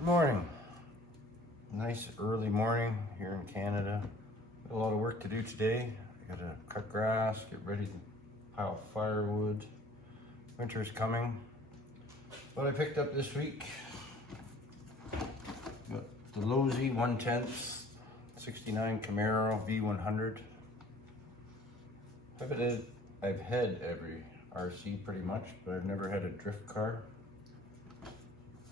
Good morning. Nice early morning here in Canada. Got a lot of work to do today. I gotta cut grass, get ready to pile firewood. Winter's coming. What I picked up this week, got the Losi 1/10 '69 Camaro V100. I've had every RC pretty much, but I've never had a drift car.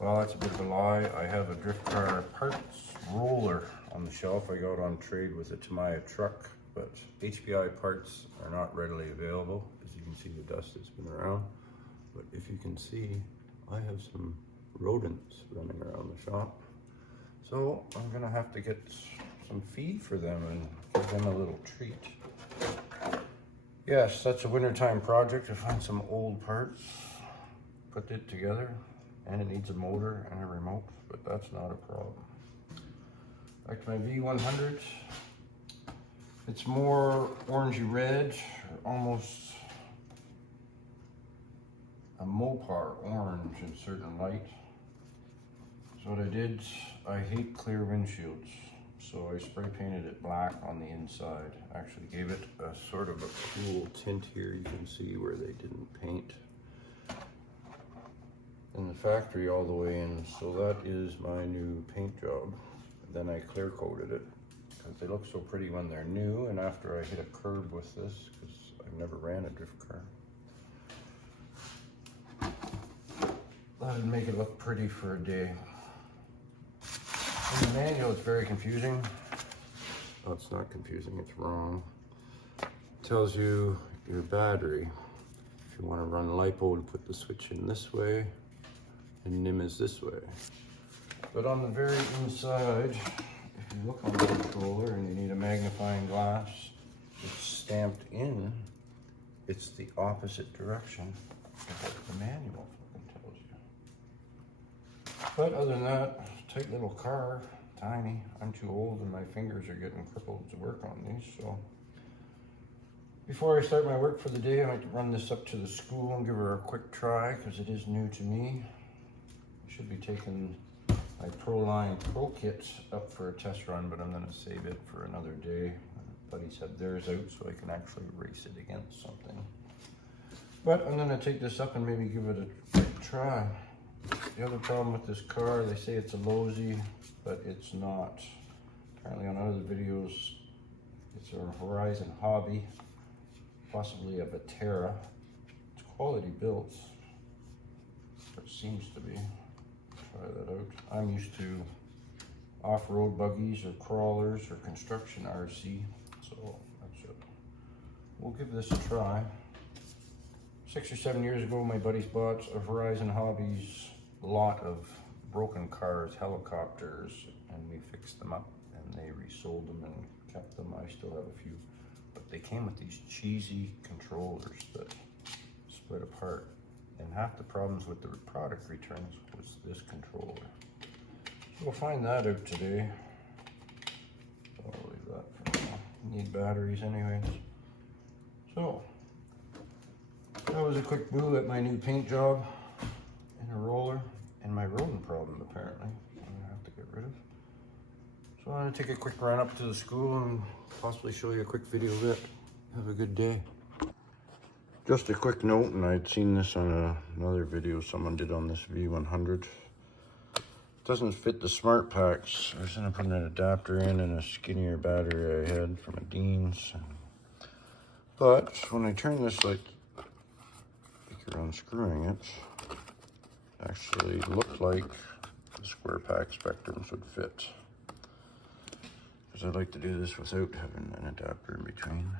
Well, that's a bit of a lie. I have a drift car parts roller on the shelf. I got on trade with a Tamiya truck, but HPI parts are not readily available. As you can see, the dust has been around. But if you can see, I have some rodents running around the shop. So I'm gonna have to get some feed for them and give them a little treat. Yes, that's a wintertime project to find some old parts, put it together. And it needs a motor and a remote, but that's not a problem. Back to my V100. It's more orangey red, or almost a Mopar orange in certain light. So what I did, I hate clear windshields, so I spray painted it black on the inside. Actually gave it a sort of a cool tint here. You can see where they didn't paint in the factory all the way in. So that is my new paint job. Then I clear coated it because they look so pretty when they're new, and after I hit a curb with this, because I've never ran a drift car, that'd make it look pretty for a day. In the manual it's very confusing. Oh, it's not confusing, it's wrong. It tells you your battery. If you want to run LiPo, to put the switch in this way, and NIM is this way. But on the very inside, if you look on the controller and you need a magnifying glass, it's stamped in. It's the opposite direction of what the manual tells you. But other than that, tight little car, tiny. I'm too old and my fingers are getting crippled to work on these, so. Before I start my work for the day, I like to run this up to the school and give her a quick try, because it is new to me. Should be taking my Proline Pro Kit up for a test run, but I'm going to save it for another day. My buddies have theirs out, so I can actually race it against something. But I'm going to take this up and maybe give it a try. The other problem with this car, they say it's a Losi, but it's not. Apparently on other videos, it's a Horizon Hobby, possibly a Vetera. It's quality built, it seems to be. Try that out. I'm used to off-road buggies or crawlers or construction RC, so that's it. We'll give this a try. 6 or 7 years ago, my buddies bought a Horizon Hobbies lot of broken cars, helicopters, and we fixed them up, and they resold them and kept them. I still have a few, but they came with these cheesy controllers that split apart. And half the problems with the product returns was this controller. So we'll find that out today. I'll leave that for now. Need batteries anyways. So, that was a quick boo at my new paint job and a roller and my rodent problem apparently. I'm gonna have to get rid of. So I'm gonna take a quick run up to the school and possibly show you a quick video of it. Have a good day. Just a quick note, and I'd seen this on another video someone did on this V100. It doesn't fit the smart packs. I was gonna put an adapter in and a skinnier battery I had from a Dean's. But when I turn this like you're unscrewing it, actually looked like the square pack spectrums would fit. Because I'd like to do this without having an adapter in between.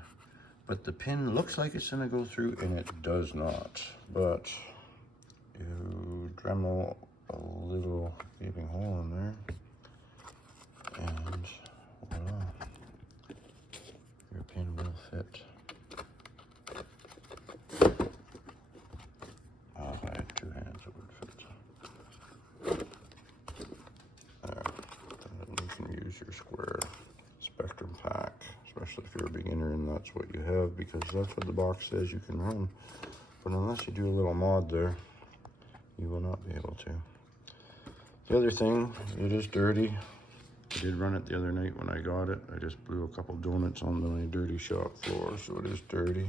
But the pin looks like it's gonna go through, and it does not. But you Dremel a little gaping hole in there, and voila, your pin will fit. Oh, if I had two hands, it would fit. There. Then you can use your square spectrum pack, especially if you're a beginner and that's what you have, because that's what the box says you can run. But unless you do a little mod there, you will not be able to. The other thing, it is dirty. I did run it the other night when I got it. I just blew a couple donuts on my dirty shop floor, so it is dirty.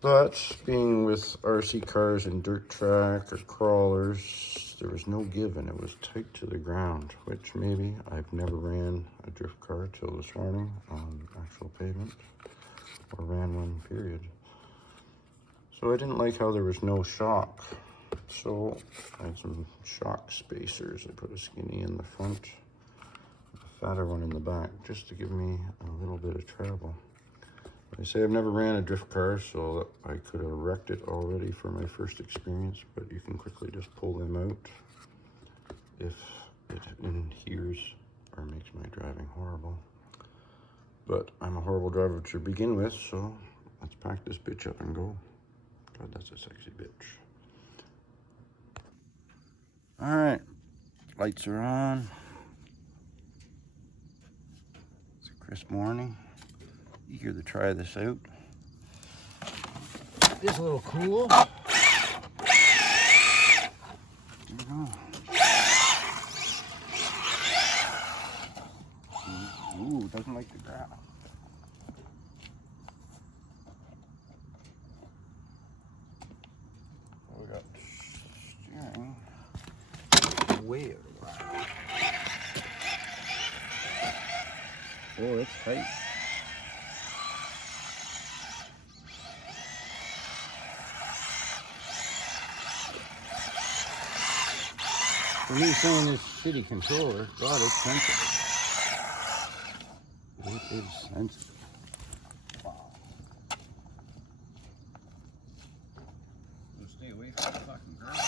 But being with RC cars and dirt track or crawlers, there was no giving. It was tight to the ground, which maybe I've never ran a drift car till this morning on actual pavement, or ran one, period. So I didn't like how there was no shock. So I had some shock spacers. I put a skinny in the front, a fatter one in the back, just to give me a little bit of travel. I say I've never ran a drift car, so I could have wrecked it already for my first experience, but you can quickly just pull them out if it adheres or makes my driving horrible. But I'm a horrible driver to begin with, so let's pack this bitch up and go. God, that's a sexy bitch. All right, lights are on. It's a crisp morning. Eager to try this out. It is a little cool. There you go. Ooh, doesn't like the ground. We got steering way out of whack. Oh, it's tight. For me saying this shitty controller, God, it's sensitive. It is sensitive. Wow. So stay away from the fucking ground.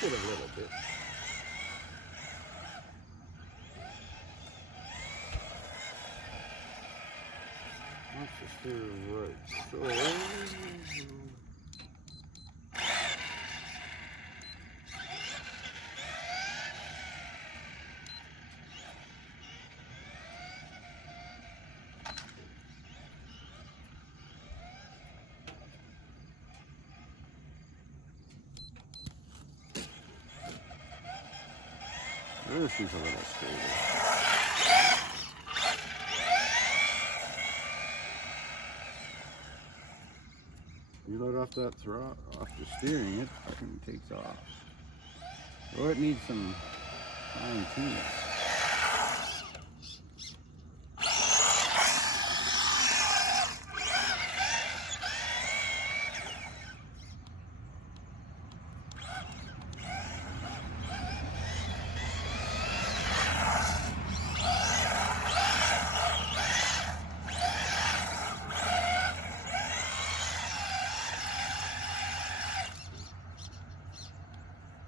It a little bit. Let's just do right. So, there she's a little stable. You let off that throttle, off the steering, it fucking takes off. Or it needs some fine tuning.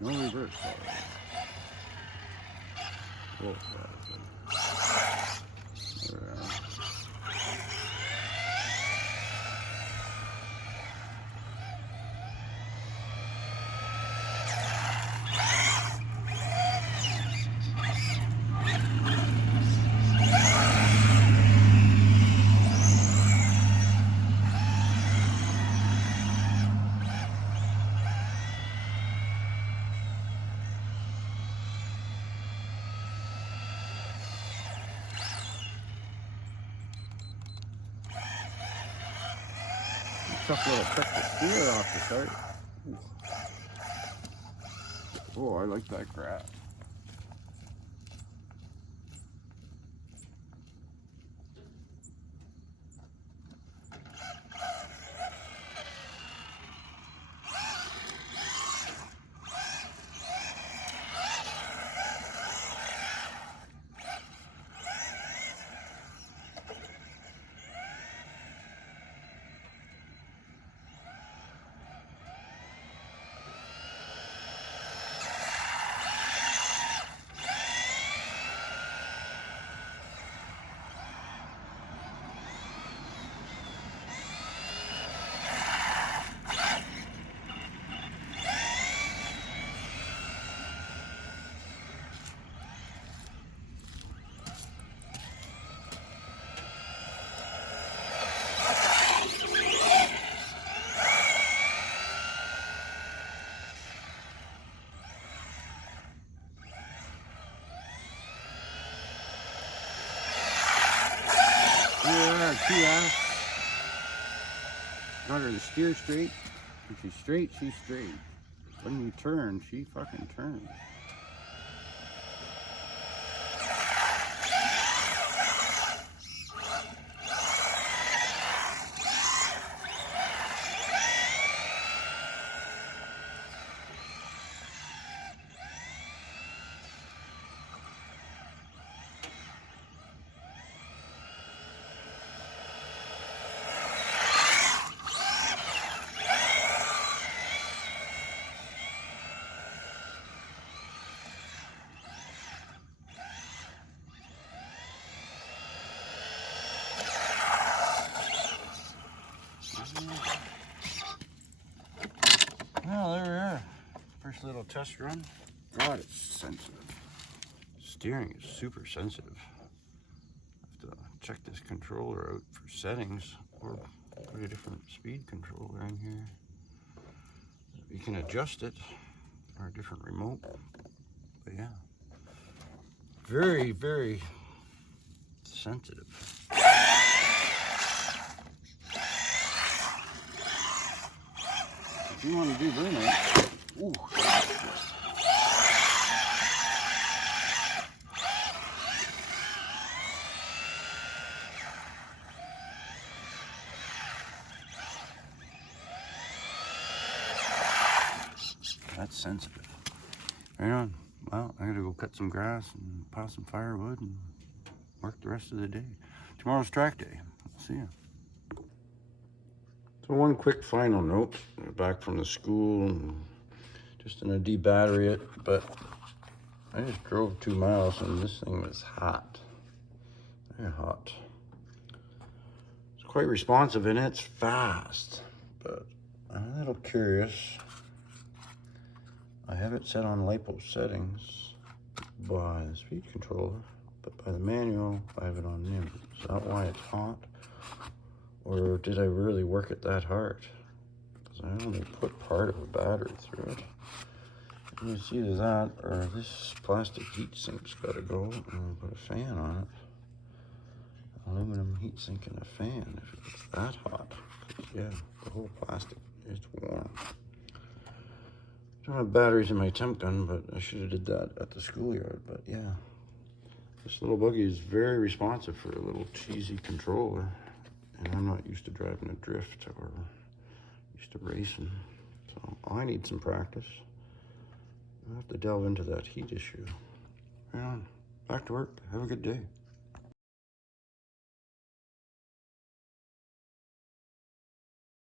No reverse power. Oh, there we are. Tough little trick to steer off the start. Ooh. Oh, I like that grab. RTR. Got her to steer straight. When she's straight, she's straight. When you turn, she fucking turns. Well, there we are. First little test run. God, it's sensitive. Steering is super sensitive. I have to check this controller out for settings or put a different speed controller in here. You can adjust it or a different remote. But yeah, very, very sensitive. If you want to do burnout, ooh. That's sensitive. Right on. Well, I gotta go cut some grass and pile some firewood and work the rest of the day. Tomorrow's track day. See ya. So one quick final note, back from the school and just gonna de-battery it, but I just drove 2 miles and this thing was hot, very hot. It's quite responsive and it's fast, but I'm a little curious. I have it set on LiPo settings by the speed controller, but by the manual, I have it on NIM. Is that why it's hot? Or did I really work it that hard? Because I only put part of a battery through it. You see either that or this plastic heat sink's gotta go and put a fan on it. Aluminum heat sink and a fan if it's that hot. Yeah, the whole plastic is warm. I don't have batteries in my temp gun, but I should have did that at the schoolyard. But yeah, this little buggy is very responsive for a little cheesy controller. And I'm not used to driving a drift or used to racing. So I need some practice. I'll have to delve into that heat issue. Right on. Back to work. Have a good day.